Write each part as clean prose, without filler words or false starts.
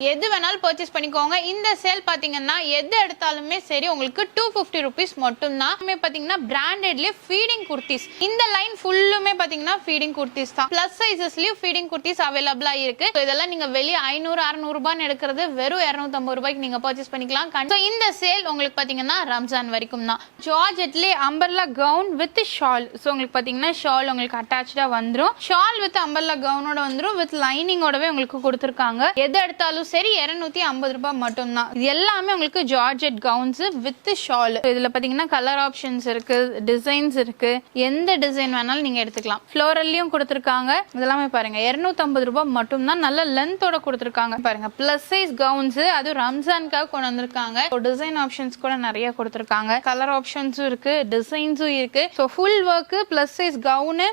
எது வேணாலும் பர்ச்சேஸ் பண்ணிக்கோங்க. இந்த சேல் பாத்தீங்கன்னா எது எடுத்தாலுமே சரி உங்களுக்கு 250 rupees மட்டும் தான். பாத்தீங்கன்னா பிராண்டட்லயே ஃபீடிங் குர்த்திஸ். இந்த லைன் ஃபுல்லுமே பாத்தீங்கன்னா ஃபீடிங் குர்த்திஸ் தான். பிளஸ் சைஸஸ்லயும் ஃபீடிங் குர்த்திஸ் அவைலபிளா இருக்கு. இதெல்லாம் நீங்க வெளிய 500 600 ரூபாய்னு எடுக்கிறது வெறும் 250 ரூபாய்க்கு நீங்க பர்ச்சேஸ் பண்ணிக்கலாம். இந்த சேல் உங்களுக்கு பாத்தீங்கன்னா ரம்ஜான் வரைக்கும் தான். ஜார்ஜெட்லயே umbrella gown with shawl. So உங்களுக்கு பாத்தீங்கன்னா ஷால் உங்களுக்கு அட்டாச்சா வந்துரும். ஷால் வித் அம்பர்லா கவுனோட வந்துரும். வித் லைனிங்கோடவே உங்களுக்கு கொடுத்திருக்காங்க. எது எடுத்தாலும் சரி 250 ரூபாய் மட்டும் தான். இது எல்லாமே உங்களுக்கு ஜார்ஜெட் கவுன்ஸ் வித் ஷால். இதுல பாத்தீங்கன்னா கலர் ஆப்ஷன்ஸ் இருக்கு, டிசைன்ஸ் இருக்கு. எந்த டிசைன் வேணாலும் நீங்க எடுத்துக்கலாம். ஃப்ளோரல்லயும் கொடுத்திருக்காங்க. இதெல்லாமே பாருங்க 250 ரூபாய் மட்டும் தான். நல்ல லென்த்தோட கொடுத்திருக்காங்க. பாருங்க பிளஸ் சைஸ் கவுன்ஸ், அது ரம்ஜானுக்காக கொண்டு வந்திருக்காங்க. டிசைன் ஆப்ஷன்ஸ் கூட நிறைய கொடுத்திருக்காங்க. கலர் ஆப்ஷன்ஸும் இருக்கு, டிசைன்ஸும் இருக்கு. So full work plus size gown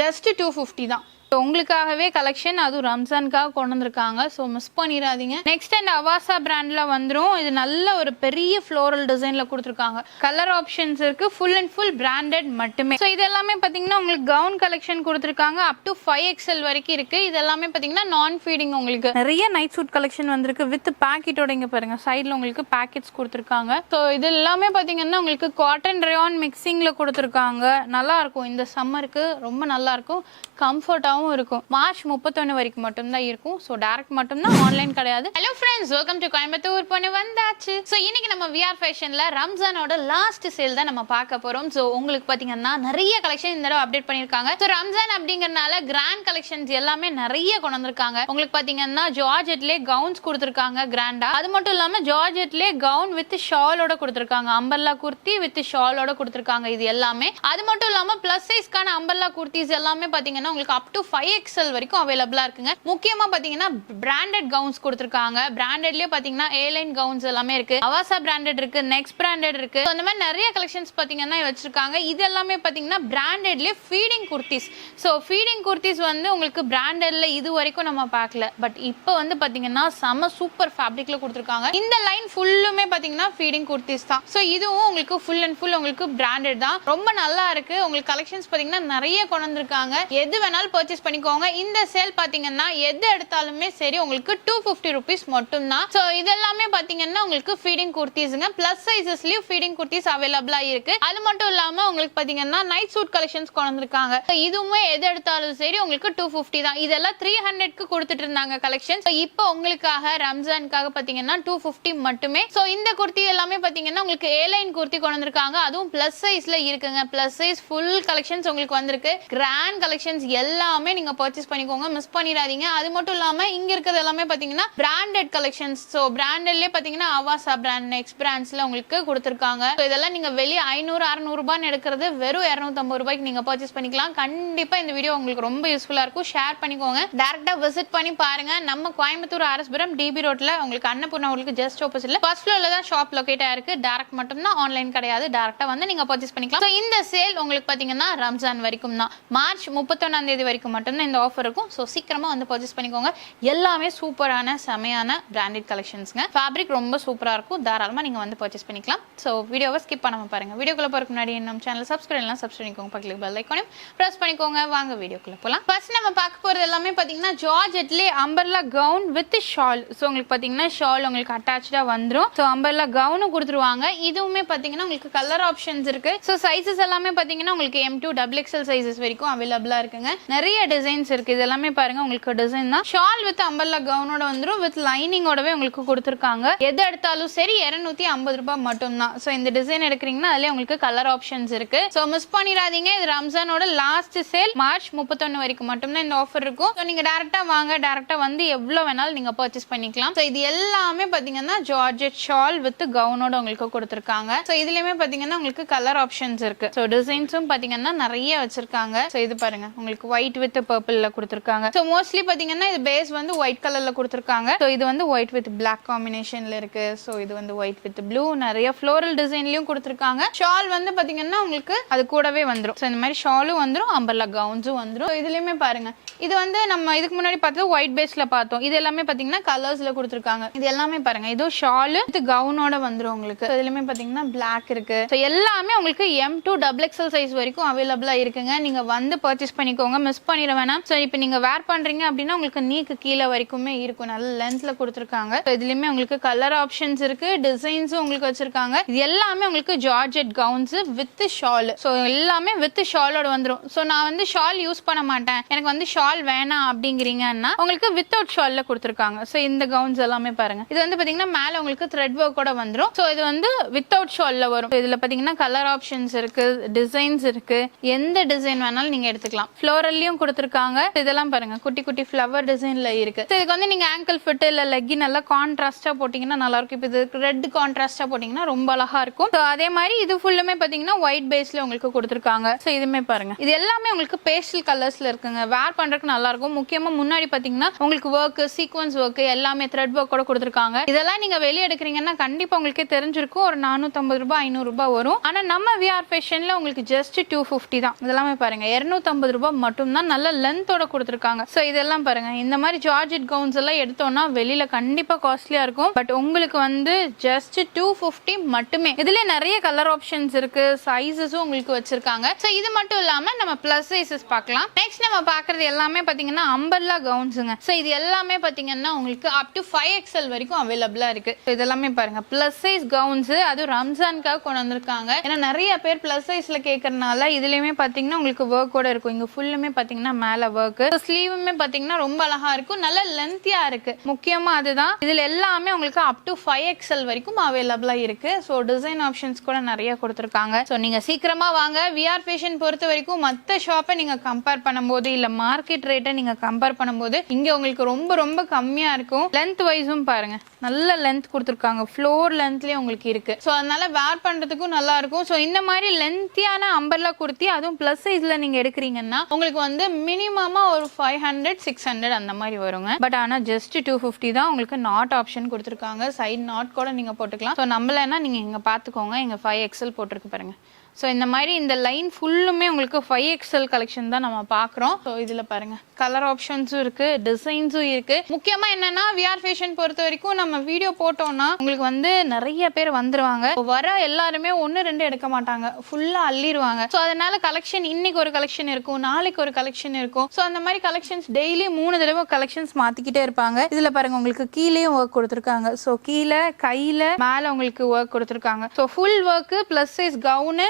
just 250 தான். உங்களுக்காகவே கலெக்ஷன், அதுவும் ரம்ஜானுக்காக கொண்டு வந்திருக்காங்க. ஸோ மிஸ் பண்ணிடாதீங்க. நெக்ஸ்ட் அண்ட் அவாசா பிராண்ட்ல வந்துரும். இது நல்ல ஒரு பெரிய ஃப்ளோரல் டிசைன்ல கொடுத்துருக்காங்க. கலர் ஆப்ஷன்ஸ் இருக்கு. ஃபுல் அண்ட் ஃபுல் பிராண்டட் மட்டுமே. ஸோ இது எல்லாமே பாத்தீங்கன்னா உங்களுக்கு கவுன் கலெக்ஷன் கொடுத்துருக்காங்க. அப் டு 5XL வரைக்கும் இருக்கு. இது எல்லாமே பாத்தீங்கன்னா நான் ஃபீடிங். உங்களுக்கு நிறைய நைட் சூட் கலெக்ஷன் வந்திருக்கு வித் பாக்கெட்டோட. இங்க பாருங்க சைட்ல உங்களுக்கு பாக்கெட்ஸ் கொடுத்துருக்காங்க. ஸோ இது எல்லாமே பாத்தீங்கன்னா உங்களுக்கு காட்டன் ரயான் மிக்சிங்ல கொடுத்துருக்காங்க. நல்லா இருக்கும். இந்த சம்மருக்கு ரொம்ப நல்லா இருக்கும். கம்ஃபர்ட்டாவும் இருக்கும். மார்ச் 31 வரைக்கும் மட்டும் தான் இருக்கும். சோ டைரக்ட் மட்டும் தான், ஆன்லைன் கிடையாது. Hello friends, welcome to Coimbatore பொண்ணு வந்தாச்சு. சோ இன்னைக்கு நம்ம விஆர் ஃபேஷன்ல ரம்ஜானோட லாஸ்ட் சேல் தான் நம்ம பார்க்க போறோம். சோ உங்களுக்கு பாத்தீங்கன்னா நிறைய கலெக்ஷன் இந்த தடவை அப்டேட் பண்ணிருக்காங்க. சோ ரம்ஜான் அப்படிங்கறனால கிராண்ட் கலெக்ஷன்ஸ் எல்லாமே நிறைய கொண்டு வந்திருக்காங்க. உங்களுக்கு பாத்தீங்கன்னா ஜார்ஜெட்லயே கவுன்ஸ் கொடுத்திருக்காங்க கிராண்டா. அது மட்டும் இல்லாம ஜார்ஜெட்லயே கவுன் வித் ஷாலோட கொடுத்திருக்காங்க. அம்பர்லா குர்த்தி வித் ஷாலோட கொடுத்திருக்காங்க. இது எல்லாமே. அது மட்டும் இல்லாம பிளஸ் சைஸ்க்கான அம்பர்லா குர்த்திஸ் எல்லாமே பாத்தீங்கன்னா உங்களுக்கு அப் டு 5XL வரைக்கும் அவைலபிளா இருக்குங்க. முக்கியமா பாத்தீங்கன்னா பிராண்டட் கவுன்ஸ் கொடுத்திருக்காங்க. பிராண்டட்லயே பாத்தீங்கன்னா ஏலைன் கவுன்ஸ் எல்லாமே இருக்கு. அவாசா பிராண்டட் இருக்கு, நெக்ஸ்ட் பிராண்டட் இருக்கு. அந்த மாதிரி நிறைய கலெக்ஷன்ஸ் பாத்தீங்கன்னா வச்சிருக்காங்க. இது எல்லாமே பாத்தீங்கன்னா பிராண்டட்லயே feeding kurtis. So feeding kurtis வந்து உங்களுக்கு பிராண்டட்ல இது வரைக்கும் நம்ம பார்க்கல. பட் இப்போ வந்து பாத்தீங்கன்னா செம சூப்பர் ஃபேப்ரிக்ல கொடுத்திருக்காங்க. இந்த லைன் ஃபுல்லுமே பாத்தீங்கன்னா ஃபீடிங் குர்த்திஸ் தான். சோ இதுவும் உங்களுக்கு ஃபுல் அண்ட் ஃபுல் உங்களுக்கு பிராண்டட் தான். ரொம்ப நல்லா இருக்கு. உங்களுக்கு கலெக்ஷன்ஸ் பாத்தீங்கன்னா நிறைய கொண்டு வந்திருக்காங்க. எது வேணாலும் பர்ச்சேஸ் பண்ணிக்கோங்க. இந்த சேல் பாத்தீங்கன்னா எது எடுத்தாலுமே சரி உங்களுக்கு 250 rupees மட்டும் தான். சோ இதெல்லாமே பாத்தீங்கன்னா உங்களுக்கு ஃபீடிங் குர்த்திஸ்ங்க. பிளஸ் சைஸஸ்லயும் ஃபீடிங் குர்த்திஸ் அவைலபிளா இருக்கு. அது மட்டும் இல்லாம உங்களுக்கு பாத்தீங்கன்னா நைட் சூட் கலெக்ஷன்ஸ் கொண்டு வந்திருக்காங்க. இதுவுமே எது எடுத்தாலும் சரி உங்களுக்கு 250 தான். இதெல்லாம் 300க்கு கொடுத்துட்டு இருந்தாங்க கலெக்ஷன்ஸ். இப்போ உங்களுக்காக ரம்ஜானுக்காக பாத்தீங்கன்னா 250 மட்டுமே. சோ இந்த குர்த்தி எல்லாமே பாத்தீங்கன்னா உங்களுக்கு ஏலைன் குர்த்தி கொண்டு வந்திருக்காங்க. அதுவும் பிளஸ் சைஸ்ல இருக்குங்க. பிளஸ் சைஸ் ஃபுல் கலெக்ஷன்ஸ் உங்களுக்கு வந்திருக்கு. கிராண்ட் கலெக்ஷன்ஸ் எல்லாமே நீங்க பர்ச்சேஸ் பண்ணிக்கோங்க. மிஸ் பண்ணிடாதீங்க. அது மட்டும் இல்லாம இங்க இருக்கிறது எல்லாமே பாத்தீங்கன்னா பிராண்டட் கலெக்ஷன்ஸ். சோ பிராண்டட்லயே பாத்தீங்கன்னா அவாசா பிராண்ட், நெக்ஸ்ட் பிராண்ட்ஸ்ல உங்களுக்கு கொடுத்திருக்காங்க. சோ இதெல்லாம் நீங்க வெளிய 500 600 ரூபாய்னு எடுக்கிறது வெறும் 250 ரூபாய்க்கு நீங்க பர்ச்சேஸ் பண்ணிக்கலாம். கண்டிப்பா இந்த வீடியோ உங்களுக்கு ரொம்ப யூஸ்ஃபுல்லா இருக்கும். ஷேர் பண்ணிக்கோங்க. டைரக்டா விசிட் பண்ணி பாருங்க. நம்ம கோயம்புத்தூர் ஆர்எஸ்புரம் டிபி ரோட்ல உங்களுக்கு அன்னபூர்ணா உங்களுக்கு ஜஸ்ட் ஆப்போசிட்ல ஃபர்ஸ்ட் ஃப்ளோர்ல தான் ஷாப் லொகேட் ஆயிருக்கு. டைரக்ட் மட்டும் தான், ஆன்லைன் கிடையாது. டைரக்டா வந்து நீங்க பர்ச்சேஸ் பண்ணிக்கலாம். சோ இந்த சேல் உங்களுக்கு பாத்தீங்கன்னா ரம்ஜான் வரைக்கும் தான். மார்ச் 31 தேதி வரைக்கும் மட்டும் தான் இந்த ஆஃபர் இருக்கும். சோ சீக்கிரமா வந்து பர்ச்சேஸ் பண்ணிக்கோங்க. எல்லாமே சூப்பரான செமையான பிராண்டட் கலெக்ஷன்ஸ்ங்க. ஃபேப்ரிக் ரொம்ப சூப்பரா இருக்கும். தாராளமா நீங்க வந்து பர்ச்சேஸ் பண்ணிக்கலாம். சோ வீடியோவை ஸ்கிப் பண்ணாம பாருங்க. வீடியோக்குள்ள போறதுக்கு முன்னாடி நம்ம சேனலை சப்ஸ்கிரைப் பண்ணிக்கோங்க. பக்கத்துல பெல் ஐகானையும் பிரஸ் பண்ணிக்கோங்க. வாங்க வீடியோக்குள்ள போலாம். ஃபர்ஸ்ட் நம்ம பார்க்க போறது எல்லாமே பாத்தீங்கன்னா ஜார்ஜெட்லயே umbrella gown with shawl. So உங்களுக்கு பாத்தீங்கன்னா ஷால் உங்களுக்கு அட்டாச்சா வந்துரும். சோ அம்பர்லா கவுனும் கொடுத்துருவாங்க. இதுவுமே பாத்தீங்கன்னா உங்களுக்கு கலர் ஆப்ஷன்ஸ் இருக்கு. சோ சைஸஸ் எல்லாமே பாத்தீங்கன்னா உங்களுக்கு M2 XXL சைஸஸ் வரைக்கும் அவைலபிளா இருக்குங்க. நிறைய டிசைன்ஸ் இருக்கு. இது எல்லாமே பாருங்க உங்களுக்கு டிசைன் தான். ஷால் வித் அம்பர்லா கவுனோட வந்துரும். வித் லைனிங்கோடவே உங்களுக்கு கொடுத்திருக்காங்க. எது எடுத்தாலும் சரி 250 ரூபாய் மட்டும் தான். சோ இந்த டிசைன் எடுக்கிறீங்கன்னா அதுல உங்களுக்கு கலர் ஆப்ஷன்ஸ் இருக்கு. சோ மிஸ் பண்ணிடாதீங்க. இது ரம்ஜானோட லாஸ்ட் சேல். மார்ச் 31 வரைக்கும் மட்டும் தான் இந்த ஆஃபர் இருக்கும். சோ நீங்க டைரக்டா வாங்க. டைரக்டா வந்து எவ்வளவு வேணாலும் நீங்க பர்ச்சேஸ் பண்ணிக்கலாம். சோ இது எல்லாமே பாத்தீங்கன்னா ஜார்ஜெட் ஷால் வித் கவுனோட உங்களுக்கு கொடுத்திருக்காங்க. சோ இதுலயுமே பாத்தீங்கன்னா உங்களுக்கு கலர் ஆப்ஷன்ஸ் இருக்கு. சோ டிசைன்ஸும் பாத்தீங்கன்னா நிறைய வச்சிருக்காங்க. சோ இது பாருங்க உங்களுக்கு ஒயிட் வித் பர்பிள்ல கொடுத்திருக்காங்க. சோ மோஸ்ட்லி பாத்தீங்கன்னா இது பேஸ் வந்து ஒயிட் கலர்ல கொடுத்திருக்காங்க. சோ இது வந்து ஒயிட் வித் பிளாக் காம்பினேஷன்ல இருக்கு. சோ இது வந்து ஒயிட் வித் ப்ளூ, நிறைய ஃப்ளோரல் டிசைன்லயும் கொடுத்திருக்காங்க. ஷால் வந்து பாத்தீங்கன்னா உங்களுக்கு அது கூடவே வந்துரும். சோ இந்த மாதிரி ஷாலும் வந்துரும், அம்பர்லா கவுன்ஸும் வந்துரும். சோ இதுலயுமே பாருங்க இது வந்து நம்ம இதுக்கு முன்னாடி பார்த்தது ஒயிட் பேஸ்ல பார்த்தோம். இது எல்லாமே பாத்தீங்கன்னா கலர்ஸ்ல கொடுத்திருக்காங்க. இது எல்லாமே பாருங்க இது ஷால் வித் கவுனோட வந்துரும் உங்களுக்கு. இதுலயுமே பாத்தீங்கன்னா பிளாக் இருக்கு. சோ எல்லாமே உங்களுக்கு M2 XXL சைஸ் வரைக்கும் அவைலபிளா இருக்குங்க. நீங்க வந்து பர்ச்சேஸ் பண்ணிக்கோங்க. மிஸ் பண்ணி பண்ணிட வேணாம். ஸோ இப்போ நீங்க வேர் பண்றீங்க அப்படின்னா உங்களுக்கு நீக்கு கீழே வரைக்குமே இருக்கும், நல்ல லென்த்ல கொடுத்துருக்காங்க. இதுலயுமே உங்களுக்கு கலர் ஆப்ஷன்ஸ் இருக்கு, டிசைன்ஸும் உங்களுக்கு வச்சிருக்காங்க. இது எல்லாமே உங்களுக்கு georgette gowns with shawl. So எல்லாமே வித் ஷாலோட வந்துடும். ஸோ நான் வந்து ஷால் யூஸ் பண்ண மாட்டேன், எனக்கு வந்து ஷால் வேணாம் அப்படிங்கிறீங்கன்னா உங்களுக்கு வித்தவுட் ஷால்ல கொடுத்துருக்காங்க. ஸோ இந்த கவுன்ஸ் எல்லாமே பாருங்க, இது வந்து பாத்தீங்கன்னா மேல உங்களுக்கு த்ரெட் ஒர்க் கூட வந்துடும். ஸோ இது வந்து வித்தவுட் ஷால்ல வரும். இதுல பாத்தீங்கன்னா கலர் ஆப்ஷன்ஸ் இருக்கு, டிசைன்ஸ் இருக்கு, எந்த டிசைன் வேணாலும் நீங்க எடுத்துக்கலாம். ஃப்ளோரல்லையும் கொடுத்துருக்காங்க. இதெல்லாம் பாருங்க குட்டி குட்டி ஃப்ளவர் டிசைன்ல இருக்கு. இதுக்கு வந்து நீங்க ஆங்கிள் ஃபிட் இல்ல லெக்கின் நல்லா கான்ட்ராஸ்டா போட்டீங்கன்னா நல்லா இருக்கும். இப்போ இது ரெட் கான்ட்ராஸ்டா போட்டீங்கன்னா ரொம்ப அழகா இருக்கும். ஸோ அதே மாதிரி இது ஃபுல்லுமே பாத்தீங்கன்னா ஒயிட் பேஸ்ல உங்களுக்கு கொடுத்துருக்காங்க. ஸோ இதுமே பாருங்க, இது எல்லாமே உங்களுக்கு பேஸ்டல் கலர்ஸ்ல இருக்குங்க. வேர் பண்றதுக்கு நல்லா இருக்கும். முக்கியமா முன்னாடி பாத்தீங்கன்னா உங்களுக்கு ஒர்க், சீக்வன்ஸ் ஒர்க் எல்லாமே த்ரெட் ஒர்க் கூட கொடுத்துருக்காங்க. இதெல்லாம் நீங்க வெளியே எடுக்கிறீங்கன்னா கண்டிப்பா உங்களுக்கே தெரிஞ்சிருக்கும், ஒரு 450 ரூபாய் 500 ரூபாய் வரும். ஆனா நம்ம விஆர் ஃபேஷன்ல உங்களுக்கு ஜஸ்ட் 250 தான். இதெல்லாமே பாருங்க 250 ரூபாய் மட்டும் தான், நல்ல லென்த்தோட கொடுத்துருக்காங்க. ஸோ இதெல்லாம் பாருங்க, இந்த மாதிரி ஜார்ஜெட் கவுன்ஸ் எல்லாம் எடுத்தோம்னா வெளியில கண்டிப்பா காஸ்ட்லியா இருக்கும். பட் உங்களுக்கு வந்து ஜஸ்ட் 250 மட்டுமே. இதுல நிறைய கலர் ஆப்ஷன்ஸ் இருக்கு, சைஸஸும் உங்களுக்கு வச்சிருக்காங்க. ஸோ இது மட்டும் இல்லாம நம்ம பிளஸ் சைஸஸ் பார்க்கலாம். நெக்ஸ்ட் நம்ம பார்க்கறது எல்லாமே பாத்தீங்கன்னா அம்பர்லா கவுன்ஸுங்க. ஸோ இது எல்லாமே பாத்தீங்கன்னா உங்களுக்கு அப் டு 5XL வரைக்கும் அவைலபிளா இருக்கு. இதெல்லாமே பாருங்க பிளஸ் சைஸ் கவுன்ஸ், அது ரம்ஜானுக்காக கொண்டு வந்திருக்காங்க. ஏன்னா நிறைய பேர் பிளஸ் சைஸ்ல கேட்கறதுனால இதுலயுமே பாத்தீங்கன்னா உங்களுக்கு ஒர்க் கூட இருக்கும். இங்க ஃபுல்லுமே பாத்தீங்கன்னா மேல ஒர்க், ஸ்லீவுமே பாத்தீங்கன்னா ரொம்ப அழகா இருக்கும், நல்ல லென்த்தியா இருக்கு. முக்கியமா அதுதான், இதுல எல்லாமே உங்களுக்கு அப் டு 5XL வரைக்கும் அவைலபிளா இருக்கு. ஸோ டிசைன் ஆப்ஷன்ஸ் கூட நிறைய கொடுத்துருக்காங்க. ஸோ நீங்க சீக்கிரமா வாங்க. விஆர் ஃபேஷன் பொறுத்த வரைக்கும் மற்ற ஷாப்பை நீங்க கம்பேர் பண்ணும்போது இல்ல மார்க்கெட் ரேட்டை நீங்க கம்பேர் பண்ணும்போது இங்க உங்களுக்கு ரொம்ப ரொம்ப கம்மியா இருக்கும். லென்த் வைஸும் பாருங்க நல்ல லென்த் கொடுத்துருக்காங்க, ஃப்ளோர் லென்த்லயே உங்களுக்கு இருக்கு. ஸோ அதனால வேர் பண்றதுக்கும் நல்லா இருக்கும். ஸோ இந்த மாதிரி லென்த்தியான அம்பர்லா குர்த்தி, அதுவும் பிளஸ் சைஸ்ல நீங்க எடுக்கிறீங்கன்னா உங்களுக்கு வந்து மினிமமா ஒரு 500 600 அந்த மாதிரி வருங்க. பட் ஆனா ஜஸ்ட் 250 தான். உங்களுக்கு நாட் ஆப்ஷன் கொடுத்துருக்காங்க, சைட் நாட் கூட நீங்க போட்டுக்கலாம். ஸோ நம்மளனா நீங்க இங்க பாத்துக்கோங்க, இங்க 5XL போட்டிருக்கு பாருங்க. ஸோ இந்த மாதிரி இந்த லைன் ஃபுல்லுமே உங்களுக்கு 5XL கலெக்ஷன் தான் நம்ம பார்க்குறோம். ஸோ இதில் பாருங்க கலர் ஆப்ஷன்ஸும் இருக்கு, டிசைன்ஸும் இருக்கு. முக்கியமாக என்னன்னா விஆர் ஃபேஷன் பொறுத்த வரைக்கும் நம்ம வீடியோ போட்டோம்னா உங்களுக்கு வந்து நிறைய பேர் வந்துருவாங்க. வர எல்லாருமே 1 2 எடுக்க மாட்டாங்க, ஃபுல்லாக அள்ளிடுவாங்க. ஸோ அதனால கலெக்ஷன் இன்னைக்கு ஒரு கலெக்ஷன் இருக்கும், நாளைக்கு ஒரு கலெக்ஷன் இருக்கும். ஸோ அந்த மாதிரி கலெக்ஷன்ஸ் டெய்லி 3 தடவை கலெக்ஷன்ஸ் மாற்றிக்கிட்டே இருப்பாங்க. இதில் பாருங்க உங்களுக்கு கீழேயும் ஒர்க் கொடுத்துருக்காங்க. ஸோ கீழே கையில் மேலே உங்களுக்கு ஒர்க் கொடுத்துருக்காங்க. So full work plus size gown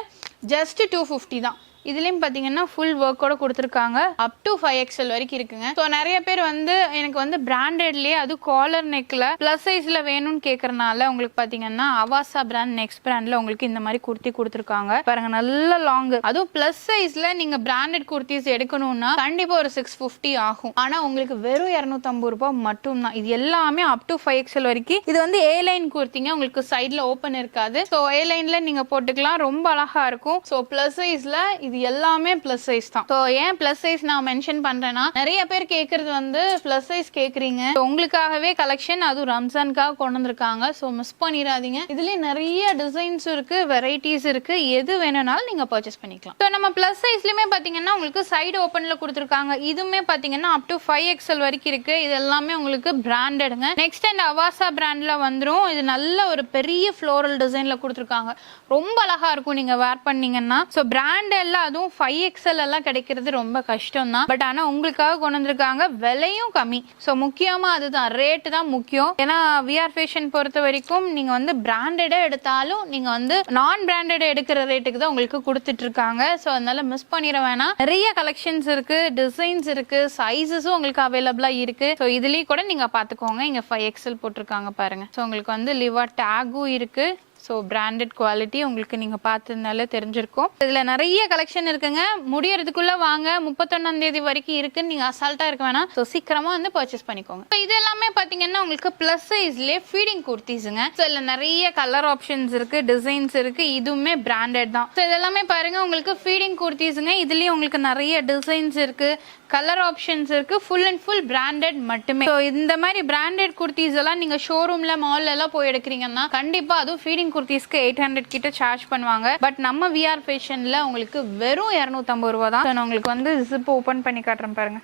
just 250 தான். இதுலயும் பாத்தீங்கன்னா ஃபுல் ஒர்க்கோட கொடுத்துருக்காங்க, அப் டு 5XL வரைக்கும் இருக்குங்க. ஸோ நிறைய பேர் வந்து எனக்கு வந்து பிராண்டட்லயே அது காலர் நெக்ல பிளஸ் சைஸ்ல வேணும்னு கேட்கறனால உங்களுக்கு பாத்தீங்கன்னா அவாசா பிராண்ட் நெக்ஸ்ட் பிராண்ட்ல உங்களுக்கு இந்த மாதிரி குர்த்தி கொடுத்துருக்காங்க. பாருங்க நல்ல லாங், அதுவும் பிளஸ் சைஸ்ல நீங்க பிராண்டட் குர்த்திஸ் எடுக்கணும்னா கண்டிப்பா ஒரு 650 ஆகும். ஆனா உங்களுக்கு வெறும் 250 ரூபாய் மட்டும் தான். இது எல்லாமே அப் டு 5XL வரைக்கும். இது வந்து ஏ லைன் குர்த்திங்க, உங்களுக்கு சைட்ல ஓப்பன் இருக்காது. ஸோ ஏ லைன்ல நீங்க போட்டுக்கலாம், ரொம்ப அழகா இருக்கும். ஸோ பிளஸ் சைஸ்ல இது எல்லாமே பிளஸ் சைஸ் தான். ஸோ ஏன் பிளஸ் சைஸ் நான் மென்ஷன் பண்றேன்னா நிறைய பேர் கேட்கறது வந்து பிளஸ் சைஸ் கேட்குறீங்க. உங்களுக்காகவே கலெக்ஷன் அதுவும் ரம்ஜானுக்காக கொண்டு வந்திருக்காங்க. ஸோ மிஸ் பண்ணிடாதீங்க. இதுலேயே நிறைய டிசைன்ஸ் இருக்கு, வெரைட்டிஸ் இருக்கு, எது வேணும்னாலும் நீங்க பர்ச்சேஸ் பண்ணிக்கலாம். ஸோ நம்ம பிளஸ் சைஸ்லயுமே பாத்தீங்கன்னா உங்களுக்கு சைடு ஓப்பன்ல கொடுத்துருக்காங்க. இதுவுமே பாத்தீங்கன்னா அப் டு 5XL வரைக்கும் இருக்கு. இது எல்லாமே உங்களுக்கு பிராண்டடுங்க. நெக்ஸ்ட் இந்த அவாசா பிராண்ட்ல வந்துடும். இது நல்ல ஒரு பெரிய ஃப்ளோரல் டிசைன்ல கொடுத்துருக்காங்க, ரொம்ப அழகா இருக்கும் நீங்க வேர் பண்ணீங்கன்னா. ஸோ பிராண்ட் எல்லாம் அதுவும் 5XL எல்லாம் கிடைக்கிறது ரொம்ப கஷ்டம் தான். பட் ஆனா உங்களுக்காக கொண்டு வந்திருக்காங்க, விலையும் கம்மி. ஸோ முக்கியமா அதுதான், ரேட்டு தான் முக்கியம். ஏன்னா விஆர் ஃபேஷன் பொறுத்த வரைக்கும் நீங்க வந்து பிராண்டடா எடுத்தாலும் நீங்க வந்து நான் பிராண்டட் எடுக்கிற ரேட்டுக்கு தான் உங்களுக்கு கொடுத்துட்டு இருக்காங்க. ஸோ அதனால மிஸ் பண்ணிட வேணாம். நிறைய கலெக்ஷன்ஸ் இருக்கு, டிசைன்ஸ் இருக்கு, சைஸஸும் உங்களுக்கு அவைலபிளா இருக்கு. ஸோ இதுலயும் கூட நீங்க பாத்துக்கோங்க, இங்க 5XL போட்டிருக்காங்க பாருங்க. ஸோ உங்களுக்கு வந்து லிவா டேகும் இருக்கு. ஸோ பிராண்டட் குவாலிட்டி உங்களுக்கு நீங்க பார்த்ததுனால தெரிஞ்சிருக்கும். இதுல நிறைய கலெக்ஷன் இருக்குங்க. முடியறதுக்குள்ள வாங்க, 31ஆம் தேதி வரைக்கும் இருக்குன்னு நீங்க அசால்ட்டா இருக்க வேணாம். ஸோ சீக்கிரமா வந்து பர்ச்சேஸ் பண்ணிக்கோங்க. ஸோ இது எல்லாமே பாத்தீங்கன்னா உங்களுக்கு பிளஸ் சைஸ்லயே ஃபீடிங் குர்த்திஸுங்க. ஸோ இதுல நிறைய கலர் ஆப்ஷன்ஸ் இருக்கு, டிசைன்ஸ் இருக்கு, இதுவுமே பிராண்டட் தான். ஸோ இதெல்லாமே பாருங்க உங்களுக்கு ஃபீடிங் குர்த்திஸுங்க. இதுலயும் உங்களுக்கு நிறைய டிசைன்ஸ் இருக்கு, கலர் ஆப்ஷன்ஸ் இருக்கு, ஃபுல் அண்ட் ஃபுல் பிராண்டட் மட்டுமே. ஸோ இந்த மாதிரி பிராண்டட் குர்த்திஸ் எல்லாம் நீங்க ஷோரூம்ல மால்ல எல்லாம் போய் எடுக்கிறீங்கன்னா கண்டிப்பா அதுவும் ஃபீடிங் குர்த்திஸ்க்கு 800 கிட்ட சார்ஜ் பண்ணுவாங்க. பட் நம்ம விஆர் ஃபேஷன்ல உங்களுக்கு வெறும் 250 ரூபா தான். நான் உங்களுக்கு வந்து ஜிப் ஓபன் பண்ணி காட்டுறேன் பாருங்க.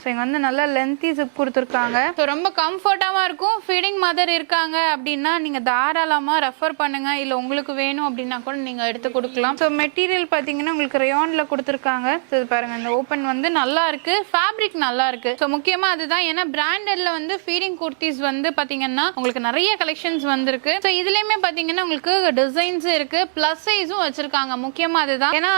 ஸோ இங்கே வந்து நல்லா லென்த்தி ஜிப் கொடுத்துருக்காங்க. ஸோ ரொம்ப கம்ஃபர்ட்டாகவும் இருக்கும். ஃபீடிங் மதர் இருக்காங்க அப்படின்னா நீங்க தாராளமா ரெஃபர் பண்ணுங்க. இல்ல உங்களுக்கு வேணும் அப்படின்னா கூட நீங்க எடுத்து கொடுக்கலாம். ஸோ மெட்டீரியல் பார்த்தீங்கன்னா உங்களுக்கு ரயான்ல கொடுத்துருக்காங்க. இது பாருங்க, இந்த ஓப்பன் வந்து நல்லா இருக்கு, ஃபேப்ரிக் நல்லா இருக்கு. ஸோ முக்கியமா அதுதான், ஏன்னா பிராண்டட்ல வந்து ஃபீடிங் குர்த்திஸ் வந்து பாத்தீங்கன்னா உங்களுக்கு நிறைய கலெக்ஷன்ஸ் வந்திருக்கு. ஸோ இதுலயுமே பாத்தீங்கன்னா உங்களுக்கு டிசைன்ஸ் இருக்கு, பிளஸ் சைஸும் வச்சிருக்காங்க. முக்கியமா அதுதான், ஏன்னா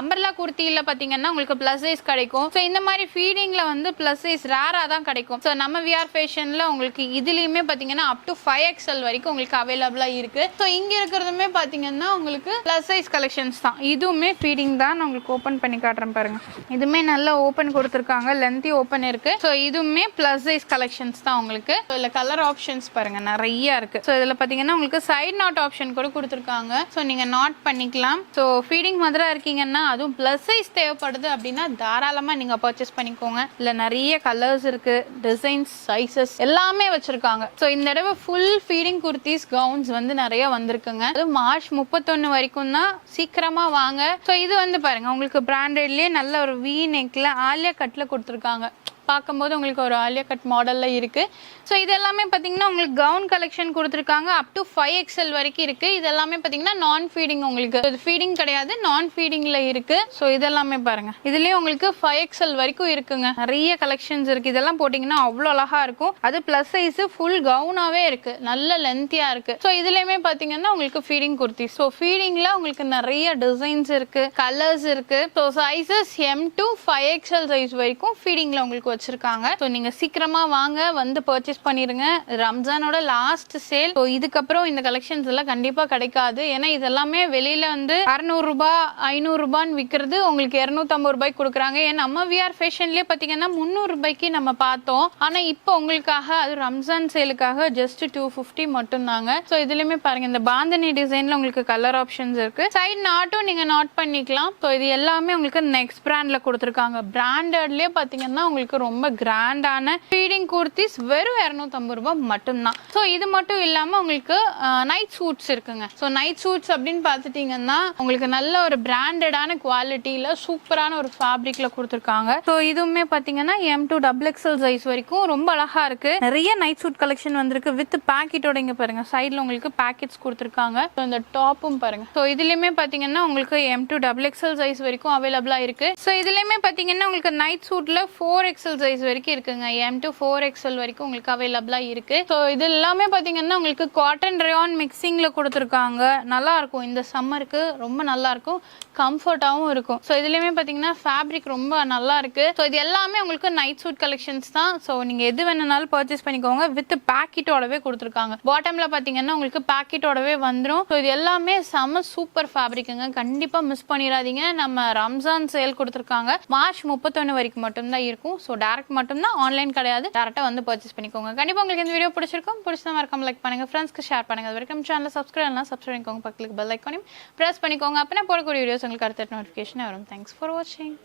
அம்பர்லா குர்த்தியில பாத்தீங்கன்னா உங்களுக்கு பிளஸ் சைஸ் கிடைக்கும். ஸோ இந்த மாதிரி ஃபீடிங்ல வந்து பிளஸ் சைஸ் ரேரா தான் கிடைக்கும். ஸோ நம்ம விஆர் ஃபேஷன்ல உங்களுக்கு இதுலயுமே பாத்தீங்கன்னா அப் டு 5XL வரைக்கும் உங்களுக்கு அவைலபிளா இருக்கு. ஸோ இங்க இருக்கிறதுமே பாத்தீங்கன்னா உங்களுக்கு பிளஸ் சைஸ் கலெக்ஷன்ஸ் தான். இதுவுமே ஃபீடிங் தான். நான் உங்களுக்கு ஓபன் பண்ணி காட்டுறேன் பாருங்க. இதுமே நல்ல ஓபன் கொடுத்துருக்காங்க, லென்த்தி ஓபன் இருக்கு. ஸோ இதுவுமே பிளஸ் சைஸ் கலெக்ஷன்ஸ் தான் உங்களுக்கு. இதுல கலர் ஆப்ஷன்ஸ் பாருங்க நிறைய இருக்கு. ஸோ இதுல பாத்தீங்கன்னா உங்களுக்கு சைடு நாட் ஆப்ஷன் கூட கொடுத்துருக்காங்க. ஸோ நீங்க நாட் பண்ணிக்கலாம். ஸோ ஃபீடிங் மதரா இருக்கீங்கன்னா, அதுவும் பிளஸ் சைஸ் தேவைப்படுது அப்படின்னா தாராளமா நீங்க பர்ச்சேஸ் பண்ணிக்கோங்க. இல்ல நிறைய கலர்ஸ் இருக்கு, டிசைன்ஸ், சைசஸ் எல்லாமே வச்சிருக்காங்க. ஸோ இந்த தடவை ஃபுல் ஃபீடிங் குர்த்திஸ் கவுன்ஸ் வந்து நிறைய வந்திருக்குங்க. அது மார்ச் 31 வரைக்கும் தான், சீக்கிரமா வாங்க. ஸோ இது வந்து பாருங்க உங்களுக்கு பிராண்டட்லயே நல்ல ஒரு வி நெக்ல ஆலியா கட்ல கொடுத்துருக்காங்க. பார்க்கும்போது உங்களுக்கு ஒரு ஆலியா கட் மாடல்ல இருக்கு. ஸோ இது எல்லாமே பார்த்தீங்கன்னா உங்களுக்கு கவுன் கலெக்ஷன் கொடுத்துருக்காங்க. அப் டு 5XL வரைக்கும் இருக்கு. இது எல்லாமே பார்த்தீங்கன்னா நான் ஃபீடிங், உங்களுக்கு இது ஃபீடிங் கிடையாது, நான் ஃபீடிங்ல இருக்கு. ஸோ இதெல்லாமே பாருங்க, இதுலயே உங்களுக்கு 5XL வரைக்கும் இருக்குங்க. நிறைய கலெக்ஷன்ஸ் இருக்கு. இதெல்லாம் போட்டிங்கன்னா அவ்வளோ அழகா இருக்கும். அது பிளஸ் சைஸ் ஃபுல் கவுனாவே இருக்கு, நல்ல லென்த்தியா இருக்கு. ஸோ இதுலயுமே பார்த்தீங்கன்னா உங்களுக்கு ஃபீடிங் குர்த்தி. ஸோ ஃபீடிங்ல உங்களுக்கு நிறைய டிசைன்ஸ் இருக்கு, கலர்ஸ் இருக்கு. So sizes M to 5XL size வரைக்கும் ஃபீடிங்ல உங்களுக்கு வச்சிருக்காங்க. ஸோ நீங்க சீக்கிரமா வாங்க, வந்து பர்ச்சேஸ் பண்ணிருங்க. ரம்ஜானோட லாஸ்ட் சேல். ஸோ இதுக்கப்புறம் இந்த கலெக்ஷன்ஸ் எல்லாம் கண்டிப்பா கிடைக்காது. ஏன்னா இதெல்லாமே வெளியில வந்து 600 ரூபாய் 500 ரூபான்னு விற்கிறது உங்களுக்கு 250 ரூபாய்க்கு கொடுக்குறாங்க. ஏன்னா நம்ம விஆர் ஃபேஷன்லயே பாத்தீங்கன்னா 300 ரூபாய்க்கு நம்ம பார்த்தோம். ஆனா இப்போ உங்களுக்காக, அது ரம்ஜான் சேலுக்காக ஜஸ்ட் 250 மட்டும் தாங்க. ஸோ இதுலயுமே பாருங்க, இந்த பாந்தனி டிசைன்ல உங்களுக்கு கலர் ஆப்ஷன்ஸ் இருக்கு. சைடு நாட்டும் நீங்க நாட் பண்ணிக்கலாம். ஸோ இது எல்லாமே உங்களுக்கு நெக்ஸ்ட் பிராண்ட்ல கொடுத்துருக்காங்க. பிராண்டட்லயே பாத்தீங்கன்னா உங்களுக்கு ரொம்ப கிராண்டான ஃபீடிங் குர்த்திஸ் வெறும் 250 ரூபாய் மட்டும்தான். ஸோ இது மட்டும் இல்லாம உங்களுக்கு நைட் சூட்ஸ் இருக்குங்க. ஸோ நைட் சூட்ஸ் அப்படின்னு பார்த்துட்டீங்கன்னா உங்களுக்கு நல்ல ஒரு பிராண்டடான குவாலிட்டியில சூப்பரான ஒரு ஃபேப்ரிக்ல கொடுத்துருக்காங்க. ஸோ இதுவுமே பாத்தீங்கன்னா M to XXL சைஸ் வரைக்கும் ரொம்ப அழகா இருக்கு. நிறைய நைட் சூட் கலெக்ஷன் வந்திருக்கு வித் பேக்கெட்டோட. இங்க பாருங்க சைட்ல உங்களுக்கு பேக்கெட்ஸ் கொடுத்துருக்காங்க. இந்த டாப்பும் பாருங்க. ஸோ இதுலயுமே பாத்தீங்கன்னா உங்களுக்கு M to XXL சைஸ் வரைக்கும் அவைலபிளா இருக்கு. ஸோ இதுலயுமே பாத்தீங்கன்னா உங்களுக்கு நைட் சூட்ல 4XL சைஸ் வரைக்கும் இருக்குங்க. M to 4XL வரைக்கும் உங்களுக்கு அவைலபிளா இருக்கு. ஸோ இது எல்லாமே பாத்தீங்கன்னா உங்களுக்கு காட்டன் ரயான் மிக்சிங்ல கொடுத்துருக்காங்க. நல்லா இருக்கும், இந்த சம்மருக்கு ரொம்ப நல்லா இருக்கும், கம்ஃபர்ட்டாவும் இருக்கும். ஸோ இதுலயுமே பாத்தீங்கன்னா ஃபேப்ரிக் ரொம்ப நல்லா இருக்கு. ஸோ இது எல்லாமே உங்களுக்கு நைட் சூட் கலெக்ஷன்ஸ் தான். ஸோ நீங்க எது வேணும்னாலும் பர்ச்சேஸ் பண்ணிக்கோங்க. வித் பேக்கெட்டோடவே கொடுத்துருக்காங்க. பாட்டம்ல பாத்தீங்கன்னா உங்களுக்கு பேக்கெட்டோடவே வந்துடும். ஸோ இது எல்லாமே செம சூப்பர் ஃபேப்ரிக்குங்க, கண்டிப்பா மிஸ் பண்ணிடாதீங்க. நம்ம ரம்ஜான் சேல் கொடுத்துருக்காங்க, மார்ச் 31 வரைக்கும் மட்டும்தான் இருக்கும். ஸோ டேரக்ட் மட்டும்தான், ஆன்லைன் கிடையாது. டேரக்டா வந்து பர்ச்சேஸ் பண்ணிக்கோங்க. கண்டிப்பா உங்களுக்கு இந்த வீடியோ பிடிச்சிருக்கும். பிடிச்சா மறக்காம லைக் பண்ணுங்க, ஃப்ரெண்ட்ஸ்க்கு ஷேர் பண்ணுங்க. அது வரைக்கும் சேனலை சப்ஸ்கிரைப் பண்ணிக்கோங்க, பக்கத்துக்கு பெல் ஐகானையும் பிரஸ் பண்ணிக்கோங்க. அப்போ நான் போடக்கூடிய வீடியோஸ் உங்களுக்கு அடுத்த நோட்டிஃபிகேஷன் வரும். தேங்க்ஸ் ஃபார் வாட்சிங்.